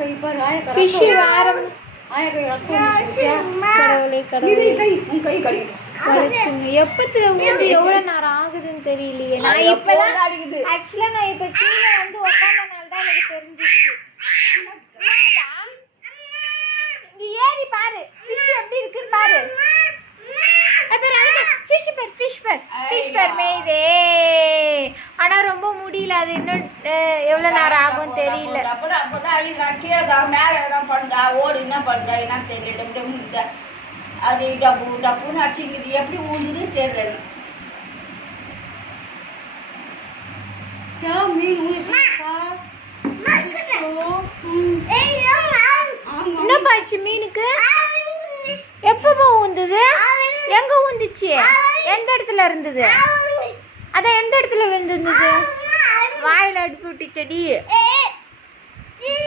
Fish வாரம் கடவுளே கடவுளே எப்பத்துல ஊந்து எவ்வளவு நேரம் ஆகுதுன்னு தெரியலையே. நான் இப்பதான் ஆக்சுவலா நான் இப்ப கீழே வந்து உட்காந்தனால தான் எனக்கு தெரிஞ்சிச்சு. இங்க ஏறி பாரு ஃபிஷ் எப்படி இருக்குன்னு பாரு. ஃபிஷ் பேர் மேய்தே. ஆனா ரொம்ப முடியல, அது இன்னும் எவ்வளவு நேரம் ஆகும் தெரியல. அது டப்பு டப்புன்னு அடிச்சுக்குது, எப்படி ஊந்துன்னு தெரியல. என்னப்பா ஆச்சு மீனுக்கு? எப்பப்போ ஊந்துது? எங்க ஊந்துச்சு? எந்த இடத்துல இருந்தது? அதான் எந்த இடத்துல விழுந்துருந்தது? வாயில அடுப்பு விட்டு செடி